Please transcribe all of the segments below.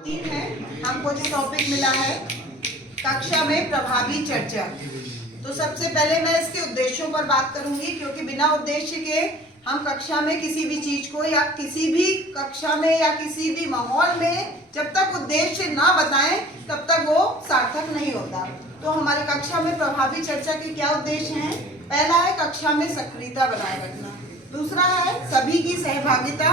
तीन है, हमको जो टॉपिक मिला है कक्षा में प्रभावी चर्चा। तो सबसे पहले मैं इसके उद्देश्यों पर बात करूंगी, क्योंकि बिना उद्देश्य के हम कक्षा में किसी भी चीज को या किसी भी कक्षा में या किसी भी माहौल में जब तक उद्देश्य ना बताएं तब तक वो सार्थक नहीं होता। तो हमारे कक्षा में प्रभावी चर्चा के क्या उद्देश्य हैं? पहला है कक्षा में सक्रियता बनाए रखना, दूसरा है सभी की सहभागिता।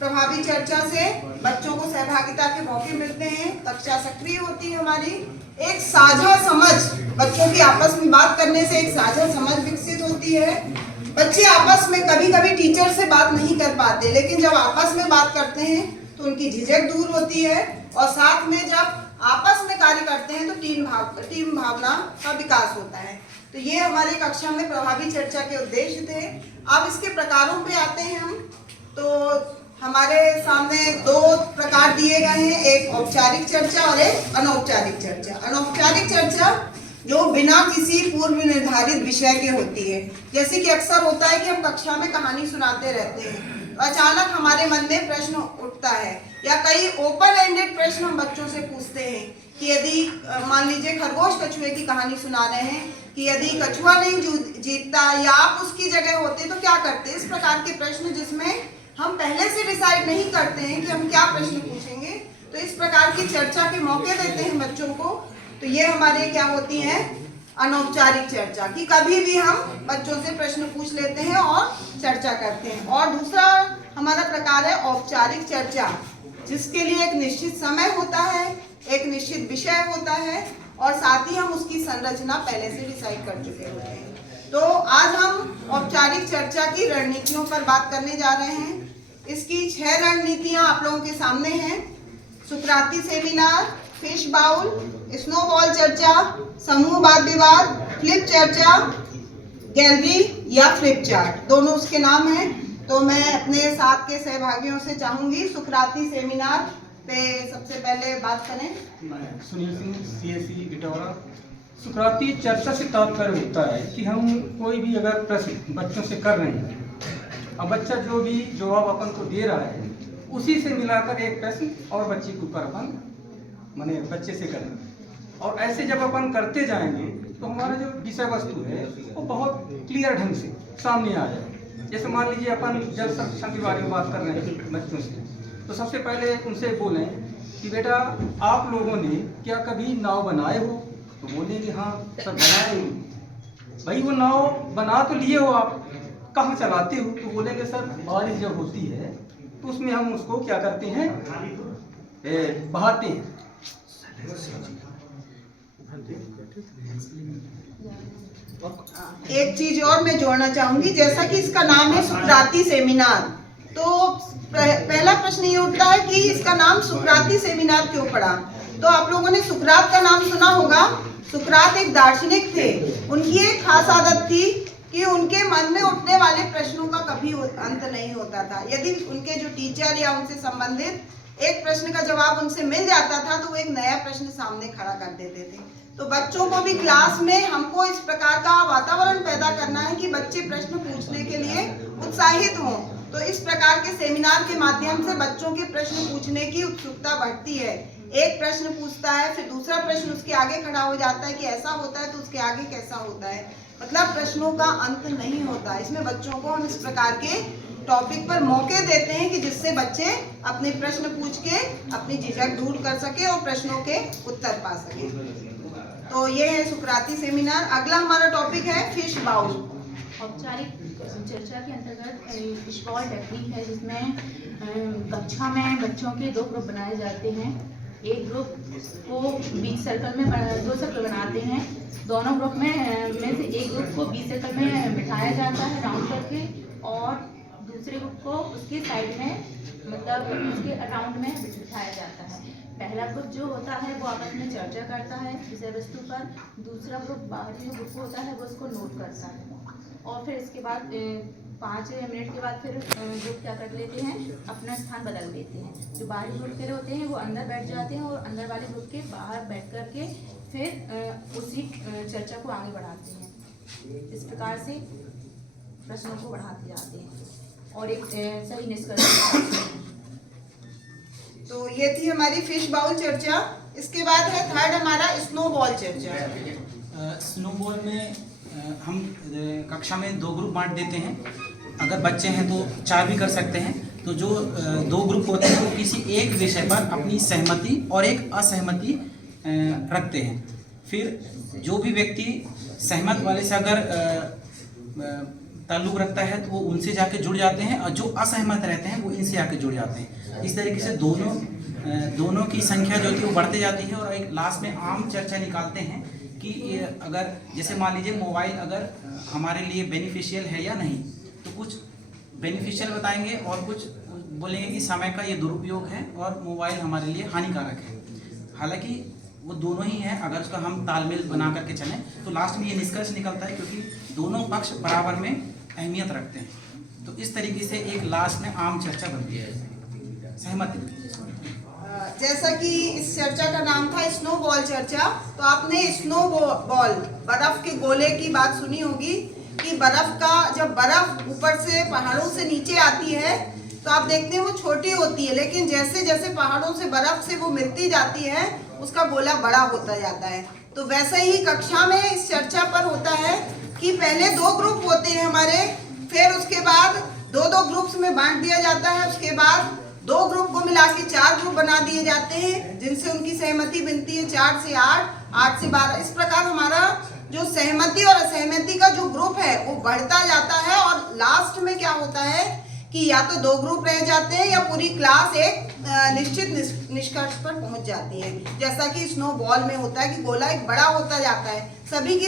प्रभावी चर्चा से बच्चों को सहभागिता के मौके मिलते हैं, कक्षा सक्रिय होती है हमारी। एक साझा समझ, बच्चों की आपस में बात करने से एक साझा समझ विकसित होती है। बच्चे आपस में कभी कभी टीचर से बात नहीं कर पाते, लेकिन जब आपस में बात करते हैं तो उनकी झिझक दूर होती है, और साथ में जब आपस में कार्य करते हैं तो टीम भावना का विकास होता है। तो ये हमारे कक्षा में प्रभावी चर्चा के उद्देश्य थे। अब इसके प्रकारों पे आते हैं हम। तो हमारे सामने दो प्रकार दिए गए हैं, एक औपचारिक चर्चा और एक अनौपचारिक चर्चा। अनौपचारिक चर्चा जो बिना किसी पूर्व निर्धारित विषय के होती है, जैसे कि अक्सर होता है कि हम कक्षा में कहानी सुनाते रहते हैं, तो अचानक हमारे मन में प्रश्न उठता है, या कई ओपन एंडेड प्रश्न हम बच्चों से पूछते हैं कि यदि मान लीजिए खरगोश कछुए की कहानी सुना रहे हैं कि यदि कछुआ नहीं जीतता या आप उसकी जगह होते तो क्या करते। इस प्रकार के प्रश्न जिसमें हम पहले से डिसाइड नहीं करते हैं कि हम क्या प्रश्न पूछेंगे, तो इस प्रकार की चर्चा के मौके देते हैं बच्चों को। तो ये हमारे क्या होती है अनौपचारिक चर्चा, कि कभी भी हम बच्चों से प्रश्न पूछ लेते हैं और चर्चा करते हैं। और दूसरा हमारा प्रकार है औपचारिक चर्चा, जिसके लिए एक निश्चित समय होता है, एक निश्चित विषय होता है, और साथ ही हम उसकी संरचना पहले से डिसाइड कर चुके होते हैं। तो आज हम औपचारिक चर्चा की रणनीतियों पर बात करने जा रहे हैं। इसकी 6 रणनीतियां आप लोगों के सामने हैं। सुकराती सेमिनार, फिश बाउल, स्नोबॉल चर्चा, समूह वाद विवाद, फ्लिप चर्चा, गैलरी या फ्लिप चार्ट, दोनों उसके नाम हैं। तो मैं अपने साथ के सहभागियों से चाहूंगी सुकराती सेमिनार पे सबसे पहले बात करें। मैं सुनील सिंह, CSE इटौरा। सुकराती चर्चा से तात्पर्य होता है कि हम कोई भी अगर प्रश्न बच्चों से कर रहे हैं, अब बच्चा जो भी जवाब अपन को दे रहा है उसी से मिलाकर एक प्रश्न और बच्चे के ऊपर अपन माने बच्चे से करें, और ऐसे जब अपन करते जाएंगे तो हमारा जो विषय वस्तु है वो बहुत क्लियर ढंग से सामने आ जाए। जैसे मान लीजिए अपन जल संरक्षण के बारे में बात कर रहे हैं बच्चों से, तो सबसे पहले उनसे बोलें कि बेटा आप लोगों ने क्या कभी नाव बनाए हो? तो बोलेंगे हाँ सर बनाए हो। भाई वो नाव बना तो लिए हो, आप कहाँ चलाते हो? तो बोलेंगे सर बारिश जब होती है तो उसमें हम उसको क्या करते हैं, बहाते हैं। एक चीज और मैं जोड़ना चाहूंगी, जैसा कि इसका नाम है सुकराती सेमिनार, तो पहला प्रश्न ये उठता है कि इसका नाम सुकराती सेमिनार क्यों पड़ा। तो आप लोगों ने सुकरात का नाम सुना होगा। सुकरात एक दार्शनिक थे। उनकी एक खास आदत थी कि उनके मन में उठने वाले प्रश्नों का कभी अंत नहीं होता था। यदि उनके जो टीचर या उनसे संबंधित एक प्रश्न का जवाब उनसे मिल जाता था तो वो एक नया प्रश्न सामने खड़ा कर देते थे। तो बच्चों को भी क्लास में हमको इस प्रकार का वातावरण पैदा करना है कि बच्चे प्रश्न पूछने के लिए उत्साहित हों। तो इस प्रकार के सेमिनार के माध्यम से बच्चों के प्रश्न पूछने की उत्सुकता बढ़ती है। एक प्रश्न पूछता है, फिर दूसरा प्रश्न उसके आगे खड़ा हो जाता है कि ऐसा होता है तो उसके आगे कैसा होता है, मतलब प्रश्नों का अंत नहीं होता। इसमें बच्चों को हम इस प्रकार के टॉपिक पर मौके देते हैं कि जिससे बच्चे अपने प्रश्न पूछ के अपनी झिझक दूर कर सके और प्रश्नों के उत्तर पा सके। तो ये है सुकराती सेमिनार। अगला हमारा टॉपिक है फिश बाउल। औपचारिक चर्चा के अंतर्गत फिश बॉल टेक्निक है, जिसमें कक्षा में बच्चों के 2 ग्रुप बनाए जाते हैं। एक ग्रुप को बीच सर्कल में 2 सर्कल बनाते हैं। दोनों ग्रुप में से एक ग्रुप को बीच सर्कल में बिठाया जाता है राउंड करके, और दूसरे ग्रुप को उसके साइड में मतलब उसके अराउंड में बिठाया जाता है। पहला ग्रुप जो होता है वो आपस में चर्चा करता है विषय वस्तु पर, दूसरा ग्रुप बाहरी जो ग्रुप होता है वो उसको नोट करता है, और फिर इसके बाद 5 मिनट के बाद फिर ग्रुप क्या कर लेते हैं, अपना स्थान बदल देते हैं। जो बाहरी ग्रुप के होते हैं वो अंदर बैठ जाते हैं, और अंदर वाले ग्रुप के बाहर बैठ करके फिर उसी चर्चा को आगे बढ़ाते हैं। इस प्रकार से प्रश्नों को बढ़ाते जाते हैं और एक सही निष्कर्ष। तो ये थी हमारी फिश बाउल चर्चा। इसके बाद है थर्ड हमारा स्नो बॉल चर्चा। स्नोबॉल में हम कक्षा में 2 ग्रुप बांट देते हैं। अगर बच्चे हैं तो 4 भी कर सकते हैं। तो जो 2 ग्रुप होते हैं वो किसी एक विषय पर अपनी सहमति और एक असहमति रखते हैं। फिर जो भी व्यक्ति सहमत वाले से अगर ताल्लुक़ रखता है तो वो उनसे जाके जुड़ जाते हैं, और जो असहमत रहते हैं वो इनसे आके जुड़ जाते हैं। इस तरीके से दोनों की संख्या जो थी वो बढ़ते जाती है, और एक लास्ट में आम चर्चा निकालते हैं कि अगर जैसे मान लीजिए मोबाइल अगर हमारे लिए बेनिफिशियल है या नहीं, तो कुछ बेनिफिशियल बताएंगे और कुछ बोलेंगे कि समय का ये दुरुपयोग है और मोबाइल हमारे लिए हानिकारक है। हालांकि वो दोनों ही हैं, अगर उसका हम तालमेल बना करके चलें तो लास्ट में ये निष्कर्ष निकलता है, क्योंकि दोनों पक्ष बराबर में अहमियत रखते हैं। तो इस तरीके से एक लास्ट में आम चर्चा बनती है, सहमति। जैसा कि इस चर्चा का नाम था स्नो बॉल चर्चा, तो आपने स्नो बॉल बर्फ के गोले की बात सुनी होगी कि जब बर्फ ऊपर से पहाड़ों से नीचे आती है तो आप देखते हैं वो छोटी होती है, लेकिन जैसे जैसे पहाड़ों से बर्फ से वो मिलती जाती है उसका गोला बड़ा होता जाता है। तो वैसे ही कक्षा में इस चर्चा पर होता है कि पहले 2 ग्रुप होते हैं हमारे, फिर उसके बाद 2-2 ग्रुप्स में बांट दिया जाता है। उसके बाद 2 ग्रुप को मिला के 4 ग्रुप बना दिए जाते हैं, जिनसे उनकी सहमति बनती है 4 से 8, 8 से 12। इस प्रकार हमारा जो सहमति और असहमति का जो ग्रुप है वो बढ़ता जाता है, और लास्ट में क्या होता है कि या तो 2 ग्रुप रह जाते हैं या पूरी क्लास एक निश्चित निष्कर्ष पर पहुंच जाती है। जैसा कि स्नो बॉल में होता है कि गोला एक बड़ा होता जाता है, सभी की